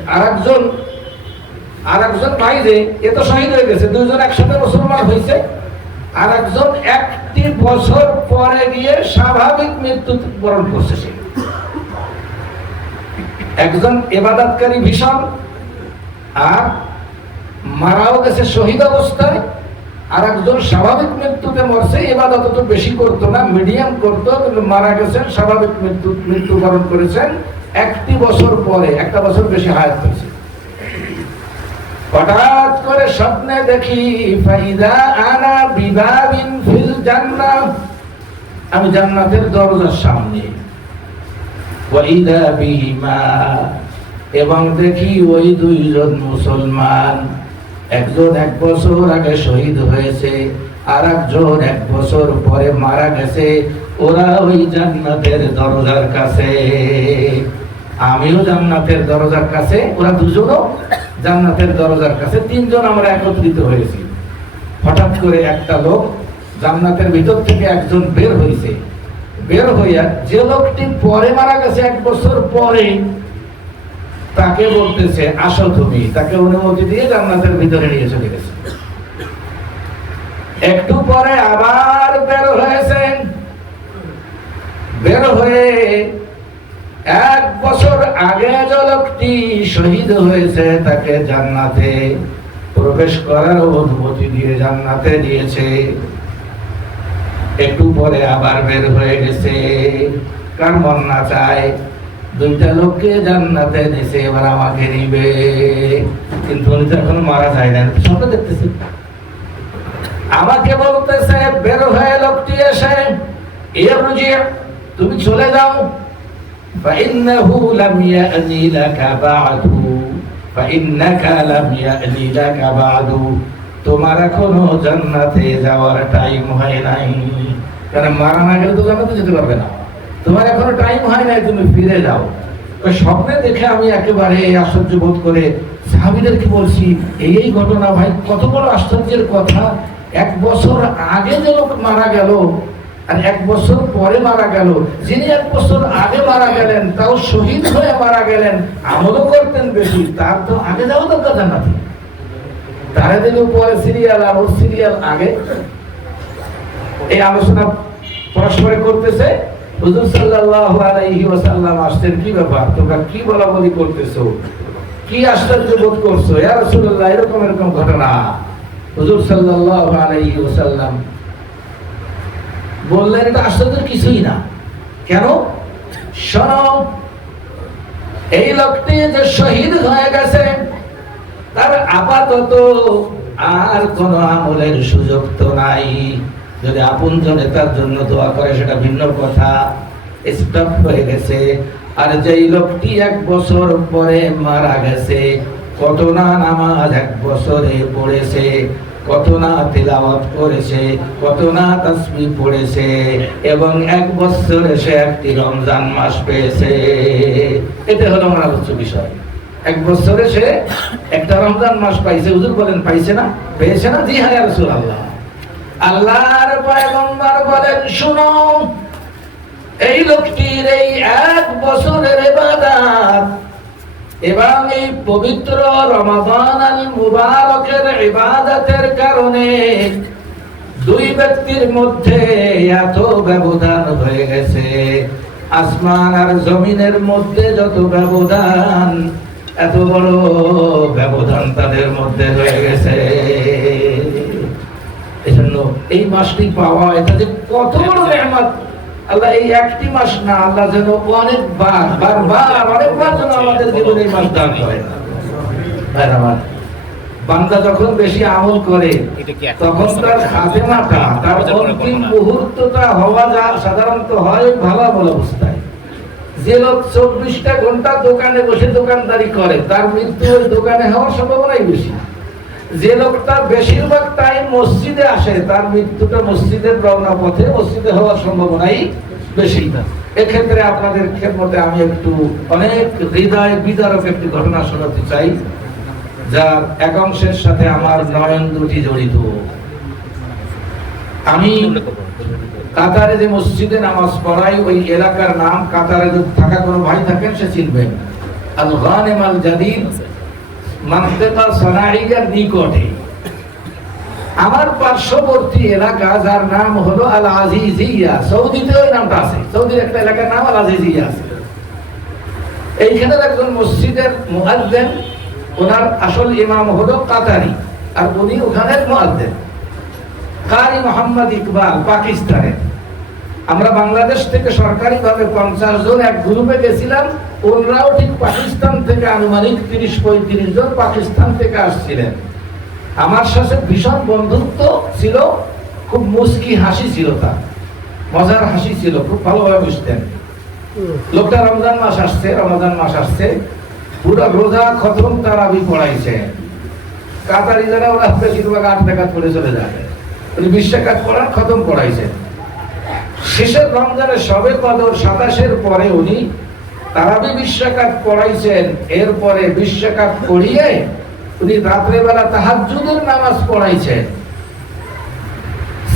আরেকজন ভাই যে এ তো শহীদ হয়ে গেছে, দুইজন একসাথে মুসলমান হয়েছে, আর একজন একটি বছর পরে গিয়ে স্বাভাবিক মৃত্যু বরণ করছে। সে একজন ইবাদতকারী ভীষণ, আর মারাও গেছে শহীদ অবস্থায়, আর একজন স্বাভাবিক মৃত্যুতে মরছে। ইবাদত তো বেশি করতো না, মিডিয়াম করতো, কিন্তু মারা গেছেন স্বাভাবিক মৃত্যুবরণ করেছেন একটি বছর পরে, একটা বছর বেশি হায়াত হয়েছে। হঠাৎ করে স্বপ্নে দেখি ফাইদা আনা বিবাবিন ফিল জান্নাহ, আমি জান্নাতের দরজার সামনে, ওয়াইদা বিহিমা, এবং দেখি ওই দুইজন মুসলমান, একজন 1 বছর আগে শহীদ হয়েছে, আর একজন 1 বছর পরে মারা গেছে। ওরা ওই জান্নাতের দরজার কাছে, আমিও জান্নাতের দরজার কাছে, ওরা দুজনও জান্নাতের দরজার কাছে, 3 জন আমরা একত্রিত হয়েছি। হঠাৎ করে একটা লোক জান্নাতের ভিতর থেকে একজন বের হয়েছে, বের হইয়া যে লোকটি পরে মারা গেছে 1 বছর পরে, তাকে বলতেছে আসো তুমি, তাকে অনুমতি দিয়ে জান্নাতের ভিতরে নিয়ে চলে গেছে। একটু পরে আবার বের হয়েছেন, বের হয়ে 1 বছর আগে যে লোকটি শহীদ হয়েছে তাকে জান্নাতে প্রবেশ করার অনুমতি দিয়ে জান্নাতে দিয়েছে। একটু পরে আবার বের হয়ে গেছে, কার মন না চায় 2টা লোককে জান্নাতে নিছে, এবার আমাকে নিবে, কিন্তু উনি তো এখন মারা যায় না, সবটা দেখতেছি। আমাকে বলতেছে বের হয়ে লোকটি এসে, ইরজি, তুমি চলে যাও, فإنه لم يأني لك بعد فإنك لم يأني لك بعد, তোমার এখনো জান্নাতে যাওয়ার টাইম হয় নাই, কারণ মারা না গেলে তো জান্নাতে যেতে পারবে না, তোমার এখনো টাইম হয় নাই, তুমি ফিরে যাও। স্বপ্নে দেখে আমি একেবারে আশ্চর্য বোধ করে সাহাবীদেরকে বলছি, এই ঘটনা ভাই, কত বড় আশ্চর্যের কথা। 1 বছর আগে যে লোক মারা গেল, আর 1 বছর পরে মারা গেল। যিনি 1 বছর আগে মারা গেলেন, তাও শহীদ হয়ে মারা গেলেন, আমলও করতেন বেশি, তার তো আগে যাওয়া দরকার জান্নাতে। তারা দিল পরে সিরিয়াল, আর ওর সিরিয়াল আগে। এই আলোচনা পরস্পরে করতেছে। হুজুর সাল্লাল্লাহু আলাইহি ওয়াসাল্লাম আসছেন, কি ব্যাপার, তোমরা কি বলাবলি করতেছো, কি আশ্চর্য বোধ করছো, ইয়া রাসূলুল্লাহ, এরকম ঘটনা। হুজুর সাল্লাল্লাহু আলাইহি ওয়াসাল্লাম বললেন, এটা আশ্চর্যের কিছুই না। কেন? শোনো, এই লোকটি যে শহীদ হয়ে গেছে, তার আপাতত আর কোন আমলের সুযোগ তো নাই। যদি আপনজনে তার জন্য দোয়া করে সেটা ভিন্ন কথা, স্টপ হয়ে গেছে। আর যেই লোকটি 1 বছর পরে মারা গেছে, কত না নামাজ 1 বছরে পড়েছে, কত না তিলাওয়াত করেছে, কত না তাসবিহ পড়েছে, এবং 1 বছরে সে একটি রমজান মাস পেয়েছে। এটা হলো আমার আলোচ্য বিষয়। 1 বছরে সে একটা রমজান মাস পাইছে। হুজুর বলেন পাইছে না, পেয়েছে না? জি হ্যাঁ ইয়া রাসূলুল্লাহ। আল্লাহর পয়গম্বর বলেন, শুনো, এই লোকটির এই 1 বছরের ইবাদত এবং এই পবিত্র রমাদান আল মুবারকের ইবাদতের কারণে 2 ব্যক্তির মধ্যে এত ব্যবধান হয়ে গেছে, আসমান আর জমিনের মধ্যে যত ব্যবধান, এত বড় ব্যবধান তাদের মধ্যে হয়ে গেছে। এজন্য এই মাসটি পাওয়া, এটা যে কত বড় নেয়ামত। আল্লাহ এই একটি মাস না, আল্লাহ যেন অনেকবার যেন আমাদের জীবনে এই মাস দান করে। বান্দা যখন বেশি আমল করে, তখন তার খাতেমাটা, তার অন্তিম মুহূর্তটা হওয়া সাধারণত হয় ভালো অবস্থায়। যে লোক 24টা ঘন্টা দোকানে বসে দোকানদারি করে, তার মৃত্যু ওই দোকানে হওয়ার সম্ভাবনাই বেশি। যে লোকটা বেশিরভাগ টাইম মসজিদে আসে তার মৃত্যুটা মসজিদের রওনা পথে মসজিদে হওয়ার সম্ভাবনাই বেশি। এক্ষেত্রে আপনাদের খেদমতে আমি একটু অনেক হৃদয় বিদারক একটি ঘটনা শোনাতে চাই, যার এক অংশের সাথে আমার নয়ন দুটি জড়িত। আমি কাতারে যে মসজিদে নামাজ পড়াই, ওই এলাকার নাম, কাতারে যদি থাকা কোনো ভাই থাকেন সে চিনবেন, আল গানেম আল জাদিদ মানতেকা সানাইয়ার নিকটে আমার পার্শ্ববর্তী এলাকা, যার নাম হলো আল আজিজিয়া। সৌদিতে ওই নামটা আছে, সৌদির একটা এলাকার নাম আল আজিজিয়া আছে। এইখানের একজন মসজিদের মুয়াজ্জিন, ওনার আসল ইমাম হলো কাতারি, আর উনি ওখানের মুয়াজ্জিন কারি মোহাম্মদ ইকবাল, পাকিস্তানের। আমরা বাংলাদেশ থেকে সরকারিভাবে 50 জন এক গ্রুপে গেছিলাম, ওনারাও ঠিক পাকিস্তান থেকে আনুমানিক 30-35 জন পাকিস্তান থেকে আসছিলেন। আমার সাথে ভীষণ বন্ধুত্ব ছিল, খুব মুস্কি হাসি ছিল, তার মজার হাসি ছিল, খুব ভালোভাবে বুঝতেন। লোকটা রমজান মাস আসছে, পুরো রোজা খতম তারাবি পড়াইছে। কাতারি যারা ওরা বেশিরভাগ 8 টাকা পড়ে চলে যাবে, উনি 20 টাকা পড়ার খতম পড়াইছে। শেষের রমজানের সবে কদর 27-এর পরে উনি তারাবি 20 রাকাত পড়াইছেন। এরপরে 20 রাকাত পড়িয়ে উনি রাত্রে বেলা তাহাজ্জুদের নামাজ পড়াইছেন,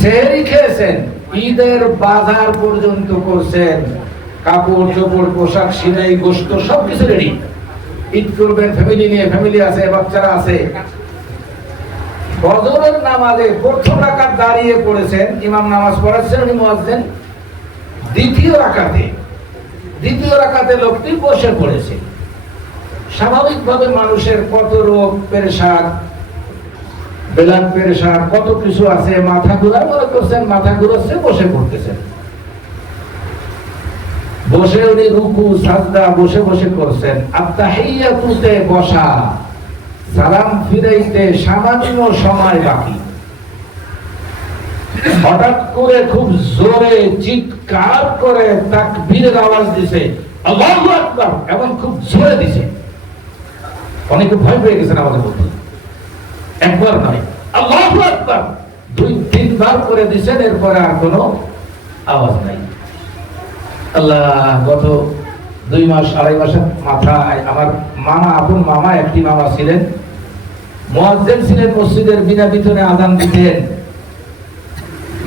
সেহরি খেয়েছেন, ঈদের বাজার পর্যন্ত করছেন, কাপড় চোপড় পোশাক সিলাই গোশত সবকিছু রেডি। ঈদ করবেন ফ্যামিলি নিয়ে, ফ্যামিলি আছে, বাচ্চারা আছে। ফজরের নামাজে প্রথম রাকাত দাঁড়িয়ে পড়েছেন, ইমাম নামাজ পড়াচ্ছেন, উনি মুয়াজ্জিন। দ্বিতীয় রাকাতে লোকটি বসে পড়েছে। স্বাভাবিকভাবে মানুষের কত রোগ পেরেশান, ব্লাড প্রেশার, কত কিছু আছে, মাথা ঘুরা মনে করছেন, মাথা ঘুরাচ্ছে, বসে পড়তেছেন। বসে উনি রুকু সাজদা বসে বসে করছেন। আত্তাহিয়াতুতে বসা, সালাম ফিরাইতে সামান্য সময় বাকি। হঠাৎ করে খুব জোরে চিৎকার করে তাকবীরের আওয়াজ দিছে, আল্লাহু আকবার, এবং খুব জোরে দিছে। অনেকে ভয় পেয়ে গেছেন আমাদের মধ্যে। একবার নয়, আল্লাহু আকবার 2-3 বার করে দিছেন, এরপরে আর কোনো আওয়াজ নাই। আল্লাহ, গত 2 মাস 2.5 মাসের মাথায় আমার মামা, আপন মামা, একটি মামা ছিলেন, মুয়াজ্জিন ছিলেন, মসজিদের বিনা বেতনে আযান দিতেন।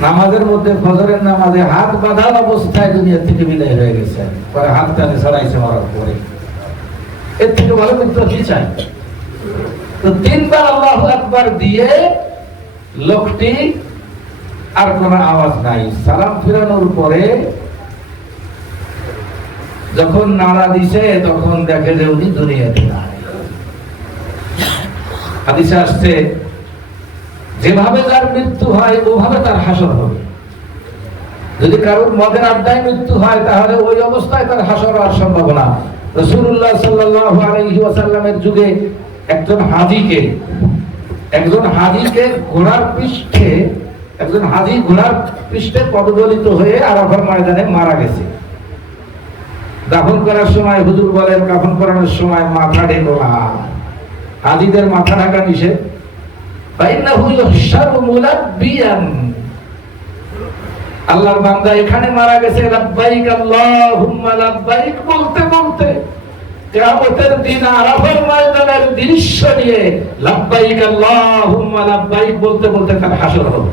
নামাজের মধ্যে, ফজরের নামাজে হাত বাঁধা অবস্থায় দুনিয়া থেকে বিদায় হয়ে গেছেন। পরে হাত টানে ছড়াইছে মরার পরে। এর থেকে ভালো মিত্র কি চাই? তো 3 বার আল্লাহু আকবার দিয়ে লোকটি, আর কোনো আওয়াজ নাই। সালাম ফিরানোর পরে যখন নাড়া দিছে, তখন দেখে যে উনি দুনিয়াতে নাই। হাদিসে আসছে, যেভাবে তার মৃত্যু হয় ওভাবে তার হাসর হবে। যদি কারোর মদের আড্ডায় মৃত্যু হয়, তাহলে ওই অবস্থায় তার হাসর হওয়ার সম্ভাবনা। রাসূলুল্লাহ সাল্লাল্লাহু আলাইহি ওয়াসাল্লামের যুগে একজন হাজীকে ঘোড়ার পৃষ্ঠে পদদলিত হয়ে আরাফার ময়দানে মারা গেছে। দাফন করার সময় হুজুর বলেন, কাফন করানোর সময় মাথা ঢেকো না। হাজীদের মাথা ঢাকা নিষেধ। আল্লাহর বান্দা এখানে মারা গেছে, লাব্বাইক আল্লাহুম্মা লাব্বাইক বলতে বলতে কিয়ামতের দিন আরাফার ময়দানের দৃশ্য নিয়ে লাব্বাইক আল্লাহুম্মা লাব্বাইক বলতে বলতে তার হাসর হবে।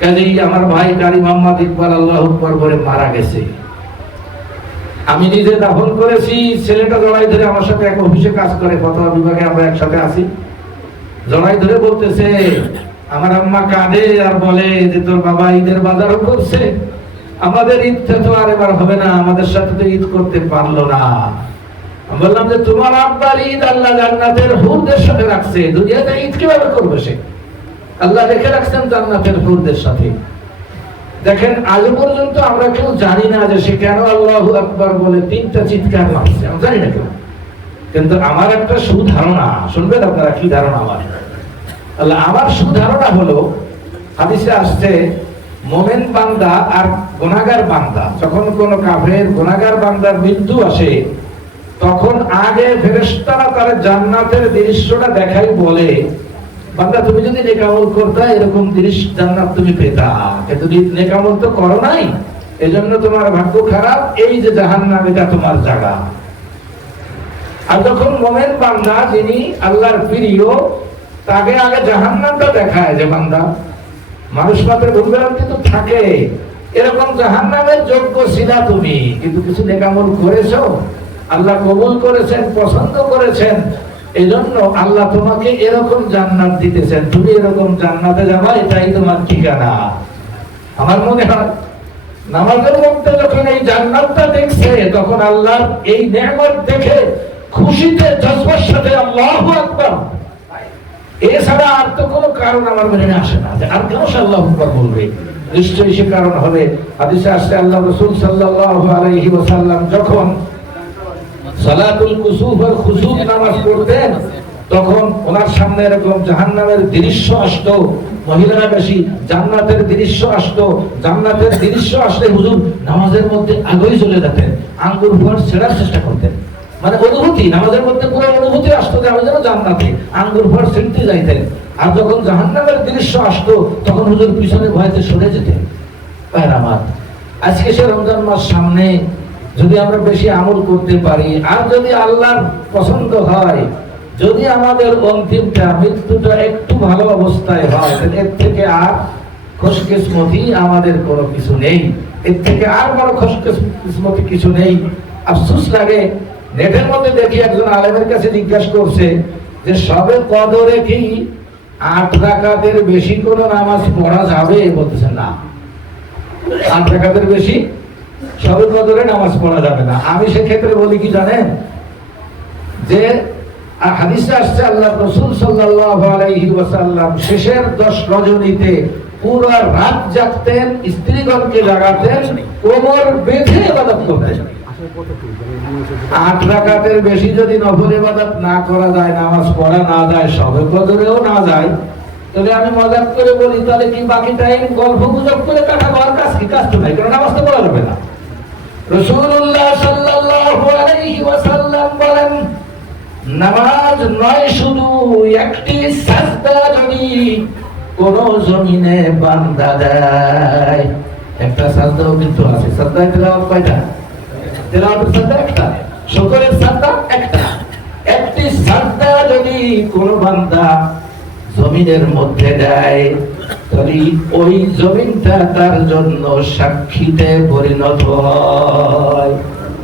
কাজেই আমার ভাই কারি মোহাম্মদ ইকবাল আল্লাহু আকবার বলে মারা গেছে। আমি নিজে দাফন করেছি। ছেলেটা জড়াই ধরে, আমার সাথে এক অফিসে কাজ করে, ফতোয়া বিভাগে আমরা একসাথে আছি, জড়াই ধরে বলতেছে, আমার আম্মা কাঁদে আর বলে যে তোর বাবা ঈদের বাজারও করছে, আমাদের ঈদটা তো আর এবার হবে না, আমাদের সাথে তো ঈদ করতে পারলো না। আমি বললাম যে তোমার আব্বার ঈদ আল্লাহ জান্নাতের হুরদের সাথে রাখছে, দুনিয়াতে ঈদ কিভাবে করবে সে? আল্লাহ রেখে রাখছেন জান্নাতের হুরদের সাথে। দেখেন, আজ পর্যন্ত আমরা কেউ জানি না যে সে কেন আল্লাহু আকবার বলে 3টা চিৎকার মারছে, আমরা জানি না কেউ। কিন্তু আমার একটা সুধারণা, শুনবেন আপনারা কি ধারণা আমার সুধারণা হলো, হাদিসে আসছে, মুমিন বান্দা আর গুনাহগার বান্দা, যখন কোন কাফের গুনাহগার বান্দার মৃত্যু আসে, তখন আগে ফেরেশতারা তার জান্নাতের দৃশ্যটা দেখাই বলে, বান্দা তুমি যদি নেকামল করতে এরকম দৃশ্য জান্নাত তুমি পেতা, কিন্তু নেকামল তো করো নাই, এজন্য তোমার ভাগ্য খারাপ, এই যে জাহান্নাম এটা তোমার জায়গা। আর যখন মুমিন বান্দা যিনি আল্লাহর প্রিয়, তাকে আগে জাহান্নামটা দেখায় যে বান্দা মানুষ মাত্র ভুলভ্রান্তি তো থাকে, এরকম জাহান্নামের যোগ্য ছিলা তুমি, কিন্তু কিছু নেকামল করেছো, আল্লাহ কবুল করেছেন, পছন্দ করেছেন, এজন্য আল্লাহ তোমাকে এরকম জান্নাত দিতেছেন, তুমি এরকম জান্নাতে যাবা, এটাই তোমার ঠিকানা। আমার মনে হয় নামাজের মধ্যে যখন এই জান্নাতটা দেখছে, তখন আল্লাহর এই নেয়ামত দেখে খুশিতে জজবার সাথে আল্লাহু আকবার, এছাড়া আর তো কোনো কারণ আমার মনে আসে না যে আর কেন আল্লাহু আকবার বলবে। নিশ্চয়ই সে কারণ হবে, হাদিসে আসছে আল্লাহ রাসূল সাল্লাল্লাহু আলাইহি ওয়াসাল্লাম যখন সালাতুল কুসুফ আর খুসুফ নামাজ পড়তেন, তখন ওনার সামনে এরকম জাহান্নামের দৃশ্য আসতো, মহিলারা বেশি জান্নাতের দৃশ্য আসতো, জান্নাতের দৃশ্য আসলে হুজুর নামাজের মধ্যে আগেই চলে যেতেন, আঙ্গুর ভর ছেড়ার চেষ্টা করতেন, মানে অনুভূতি নামাজের মধ্যে পুরো অনুভূতি আসতো যে আমি যেন জান্নাতে, আঙ্গুর ভর ছিঁড়তে যাইতেন। আর যখন জাহান্নামের দৃশ্য আসতো তখন হুজুর পিছনে ভয়তে সরে যেতেন। আমার আজকে সে রমজান মাস সামনে, যদি আমরা বেশি আমল করতে পারি, আর যদি আল্লাহর পছন্দ হয়, যদি আমাদের অন্তিমটা মৃত্যুটা একটু ভালো অবস্থায় হয়, এর থেকে আর খুশকিসমতি আমাদের কোনো কিছু নেই, এর থেকে আর বড় খুশকিসমতি কিছু নেই। আফসোস লাগে, নেটের মধ্যে দেখি একজন আলেমের কাছে জিজ্ঞাসা করছে যে সবে কদরে কি 8 রাকাতের বেশি কোনো নামাজ পড়া যাবে? বলতেছেন না, 8 রাকাতের বেশি সবে কদরে নামাজ পড়া যাবে না। আমি সেক্ষেত্রে বলি কি জানেন, যে হাদিসে আসছে আল্লাহ রাসূল সাল্লাল্লাহু আলাইহি ওয়াসাল্লাম শেষের 10 রজনীতে পুরো রাত জাগতেন, স্ত্রীগণকে জাগাতেন, কোমর বেঁধে ইবাদত করতেন। 8 রাকাতের বেশি যদি নফল ইবাদত না করা যায়, নামাজ পড়া না যায়, সবে কদরেও না যায়, তাহলে আমি মজাক করে বলি, তাহলে কি বাকি টাইম গল্প গুজব করে কাটাবো? আর কাজ কি? কাজ তো নাই, কারণ নামাজ তো পড়া যাবে না। রাসূলুল্লাহ সাল্লাল্লাহু আলাইহি ওয়াসাল্লাম বলেন, নামাজ নয় শুধু একটি সাজদা যদি কোন জমিনে বান্দা দেয়, একটা সাজদাও কিন্তু আছে। সাজদায় তেলাওয়াত কয়টা? তেলাওয়াতের সাজদা একটা, শুকরের সাজদা একটা। একটি সাজদা যদি কোন বান্দা জমিনের মধ্যে দেয়, তাহলে ওই জমিনটা তার জন্য সাক্ষীতে পরিণত হয়।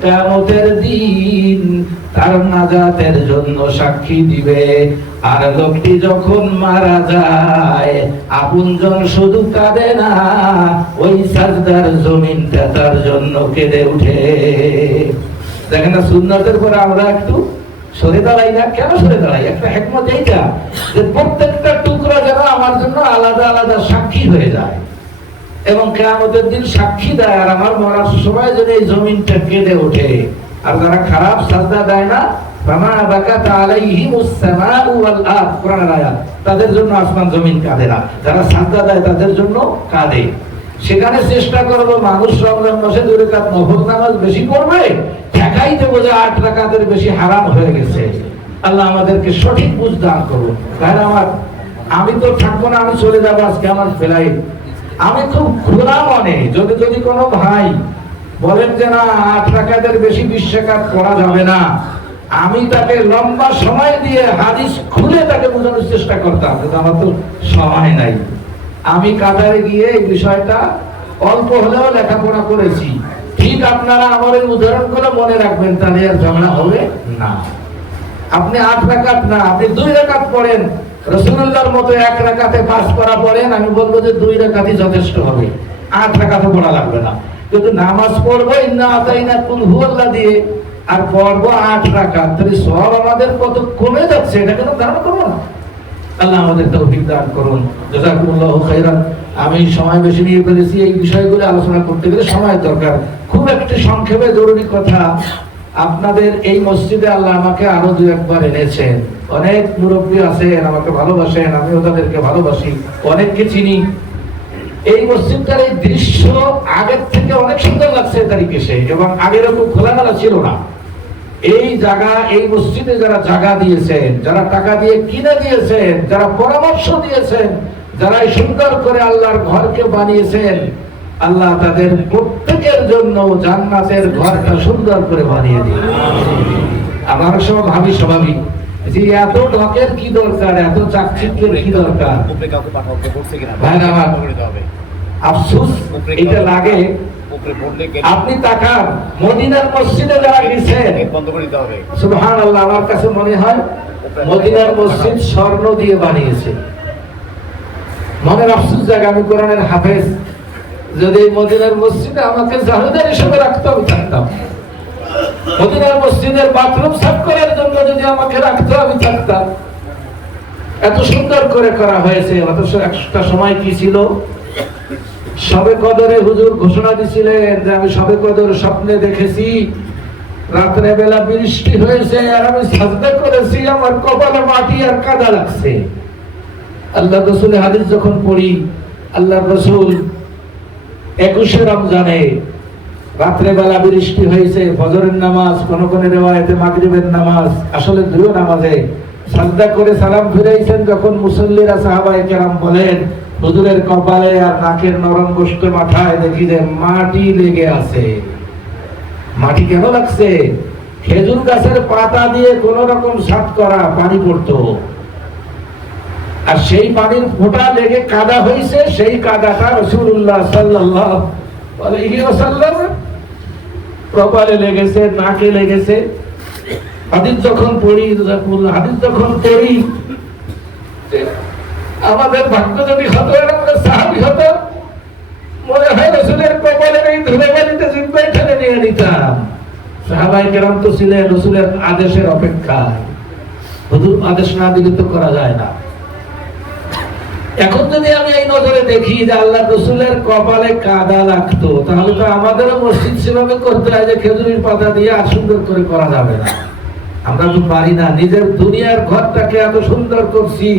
কিয়ামতের দিন তার নাজাতের জন্য সাক্ষী দিবে। আর লোকটি যখন মারা যায়, আপনজন শুধু কাঁদে না, ওই সাজদার জমিনটা তার জন্য কেঁদে উঠে। দেখেন না, সুন্নাতের পরে আমরা একটু সরে দাঁড়াই না? কেন সরে দাঁড়াই? একটা হিকমত এইটা যে প্রত্যেকটা টুকরা যেন আমার জন্য আলাদা আলাদা সাক্ষী হয়ে যায়, এবং কিয়ামতের দিন সাক্ষী দেয়, আর আমার মরার সময় যদি এই জমিনটা কেঁদে ওঠে। আর যারা খারাপ সাজদা দেয় না, ফামা বাকাত আলাইহিমুস সামাউ ওয়াল আরদ, কোরআনের আয়াত, তাদের জন্য আসমান জমিন কাঁদে না, যারা সাজদা দেয় তাদের জন্য কাঁদে। সেখানে চেষ্টা করব মানুষ রমজান মাসে 2 রাকাত নফল নামাজ বেশি পড়বে, ঠেকাই দেবো যে 8 রাকাতের বেশি হারাম হয়ে গেছে। আল্লাহ আমাদেরকে সঠিক বুঝ দান করুন। তাহলে আমি তো থাকবো না, আমি চলে যাবো আজকে আমার ফ্লাইট। আমি খুব খোলা মনে, যদি কোনো ভাই বলেন যে না 8 রাকাতের বেশি 20 রাকাত পড়া যাবে না, আমি তাকে লম্বা সময় দিয়ে হাদিস খুলে তাকে বোঝানোর চেষ্টা করতাম, কিন্তু আমার তো সময় নাই। আমি কাতারে গিয়ে এই বিষয়টা অল্প হলেও লেখাপড়া করেছি। ঠিক আপনারা আমার এই উদাহরণগুলো মনে রাখবেন, তাহলে আর ঝামেলা হবে না। আপনি 8 রাকাত না, আপনি 2 রাকাত পড়েন, রাসূলুল্লাহর মতো 1 রাকাতে 5 করা পড়েন, আমি বলবো যে 2 রাকাতই যথেষ্ট হবে, 8 রাকাতও পড়া লাগবে না। কিন্তু নামাজ পড়বো ইন্না আতাইনা কুল হুয়াল্লাহ দিয়ে, আর পড়বো 8 রাকাত, তাহলে সব আমাদের কত কমে যাচ্ছে, এটা কেন ধারণা করবো না? আল্লাহ আমাদের তৌফিক দান করুন। জাযাকুমুল্লাহু খাইরান। আমি সময় বেশি নিয়ে ফেলেছি, এই বিষয়গুলো আলোচনা করতে গেলে সময় দরকার। খুব একটি সংক্ষেপে জরুরি কথা, আপনাদের এই মসজিদে আল্লাহ আমাকে আরো 2-1 বার এনেছেন। অনেক মুরব্বী আছেন, আমাকে ভালোবাসেন, আমিও তাদেরকে ভালোবাসি, অনেককে চিনি। এই মসজিদটার এই দৃশ্য আগের থেকে অনেক সুন্দর লাগছে তারিখে সে, এবং আগের এরকম খোলামেলা ছিল না। এই জায়গা, এই মসজিদে যারা জায়গা দিয়েছেন, যারা টাকা দিয়ে কিনে দিয়েছেন, যারা পরামর্শ দিয়েছেন, যারা এই সুন্দর করে আল্লাহর ঘরকে বানিয়েছেন, আল্লাহ তাদের প্রত্যেকের জন্য জান্নাতের ঘরটা সুন্দর করে বানিয়ে দিন। আমার সব ভাবি স্বাভাবিক যে এত ঢকের কি দরকার, এত চাকচিক্যের কি দরকার। ভাইরা আমার, আফসোস এটা লাগে। আপনি তাকান, মদিনার মসজিদে যারা গেছেন, সুবহানাল্লাহ, আমার কাছে মনে হয় মদিনার মসজিদ স্বর্ণ দিয়ে বানিয়েছে। মনের আফসোস জায়গা, আমি কোরআনের হাফেজ, যদি মদিনার মসজিদে আমাকে জাহিদার হিসেবে রাখতো আমি থাকতাম। মদিনার মসজিদের বাথরুম সাফ করার জন্য যদি আমাকে রাখতো আমি থাকতাম। এত সুন্দর করে করা হয়েছে। অথচ একটা সময় কি ছিল, শবে কদরে হুজুর ঘোষণা দিছিলেন যে আমি শবে কদর স্বপ্নে দেখেছি রাত্রে বেলা বৃষ্টি হয়েছে আর আমি সাজদা করেছি, আমার কপালে মাটি আর কাদা লাগছে। আল্লাহ রাসূলের হাদিস যখন পড়ি, আল্লাহ রাসূল 21শে রমজানে রাত্রে বেলা বৃষ্টি হয়েছে, ফজরের নামাজ, কোন কোন রিওয়ায়াতে মাগরিবের নামাজ, আসলে দুই নামাজে সাজদা করে সালাম ফিরাইছেন। যখন মুসল্লিরা সাহাবায়ে কেরাম বলেন হুজুরের কপালে আর নাকের নরম গোশত মাথায় দেখি যে মাটি লেগে আছে। মাটি কেন লাগছে? খেজুর গাছের পাতা দিয়ে কোন রকম সাত করা পানি পড়তো, আর সেই পানির ফোঁটা লেগে কাদা হয়েছে। সেই কাদাটা রাসূলুল্লাহ সাল্লাল্লাহু আলাইহি ওয়াসাল্লাম কপালে লেগেছে, নাকে লেগেছে। হাদিস যখন পড়ি, আমাদের ভাগ্য যদি হতো আমরা সাহাবী হতো, মনে হয় রাসূলের কপালের এই ধুলোবালিতে জিব্বায় ঠেলে নিয়ে নিতাম। সাহাবায়ে কেরাম তো ছিলেন রাসূলের আদেশের অপেক্ষায়, হুজুর আদেশ না দিলে তো করা যায় না। এখন যদি আমি এই নজরে দেখি যে আল্লাহ রাসূলের কপালে কাদা লাগতো, তাহলে তো আমাদেরও মসজিদ সেভাবে করতে হয় যে খেজুরের পাতা দিয়ে আর সুন্দর করে করা যাবে না। আমরা তো পারি না। নিজের দুনিয়ার ঘরটাকে এত সুন্দর করছি,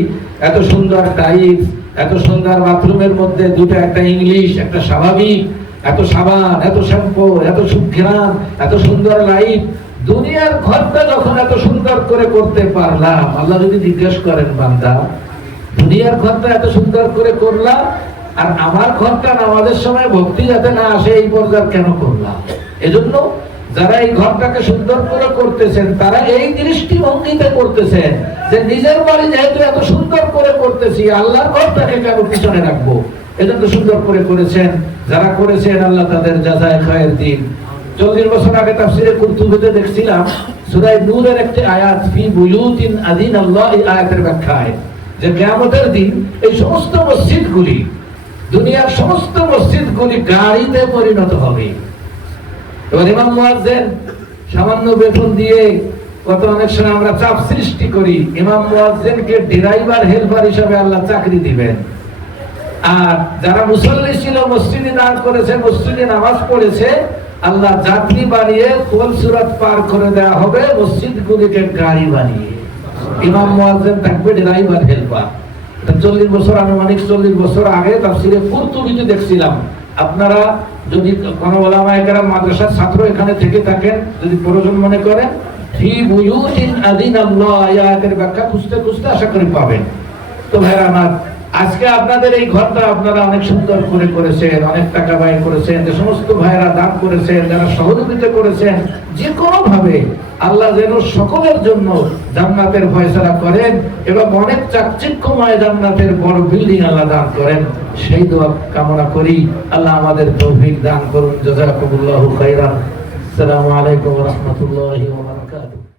এত সুন্দর টাইলস, এত সুন্দর বাথরুমের মধ্যে দুটো, একটা ইংলিশ, একটা স্বাভাবিক, এত সাবান, এত শ্যাম্পু, এত সুঘ্রাণ, এত সুন্দর লাইট। দুনিয়ার ঘরটা যখন এত সুন্দর করে করতে পারলাম, আল্লাহ যদি জিজ্ঞেস করেন বান্দা দুনিয়ার ঘরটা এত সুন্দর করে করলাম, আর আমার ঘরটা নামাজের সময় ভক্তি যাতে না আসে এই পর্যায়ে কেন করলাম? এজন্য যারা এই ঘরটাকে সুন্দর করে করতেছেন তারা এই দৃষ্টিভঙ্গিতে করতেছেন যে নিজের বাড়ি যেহেতু এত সুন্দর করে করতেছি, আল্লাহর ঘরটাকে কেন পিছনে রাখবো। এজন্য সুন্দর করে করেছেন। যারা করেছেন আল্লাহ তাদের জাযায়ে খায়ের দিন। 40 বছর আগে তাফসীরে কুরতুবীতে দেখছিলাম সূরা নূরের একটি আয়াত, ফি বুয়ুতিন আযিনাল্লাহ, এই আয়াতের ব্যাখ্যায় যে কিয়ামতের দিন এই সমস্ত মসজিদগুলি, দুনিয়ার সমস্ত মসজিদগুলি গাড়িতে পরিণত হবে। এবার ইমাম মুয়াজ্জিন সামান্য বেতন দিয়ে, কত অনেক সময় আমরা চাপ সৃষ্টি করি, ইমাম মুয়াজ্জিনকে ড্রাইভার হেল্পার হিসেবে আল্লাহ চাকরি দিবেন। আর যারা মুসল্লি ছিল, মসজিদে দান করেছে, মসজিদে নামাজ পড়েছে, আল্লাহ যাত্রী বানিয়ে কোল সুরাত পার করে দেওয়া হবে মসজিদগুলিকে গাড়ি বানিয়ে। ইমাম মুয়াজ্জিন থাকবে ড্রাইভার হেল্পার। 40 বছর, আনুমানিক 40 বছর আগে তাফসীরে কুরতুবীতে দেখছিলাম। আপনারা যদি কোনো ওলামায়ে কেরাম মাদ্রাসার ছাত্র এখানে থেকে থাকেন, যদি প্রয়োজন মনে করেন, ফি বুয়ুতিন আযিনাল্লাহ আয়াতের ব্যাখ্যা খুঁজতে খুঁজতে আশা করি পাবেন। তো ভাইরা আমার, আজকে আপনাদের এই ঘরটা আপনারা অনেক সুন্দর করে করেছেন, অনেক টাকা ব্যয় করেছেন, যে সমস্ত ভাইরা দান করেছেন, যারা সহযোগিতা করেছেন, যে কোনো ভাবে আল্লাহ যেন সকলের জন্য জান্নাতের ফয়সালা করেন এবং অনেক চাকচিক্যময় জান্নাতের বড় বিল্ডিং আল্লাহ দান করেন, সেই দোয়া কামনা করি। আল্লাহ আমাদের তৌফিক দান করুন। জাযাকুমুল্লাহু খাইরান। আসসালামু আলাইকুম ওয়া রাহমাতুল্লাহি ওয়া বারাকাতুহু।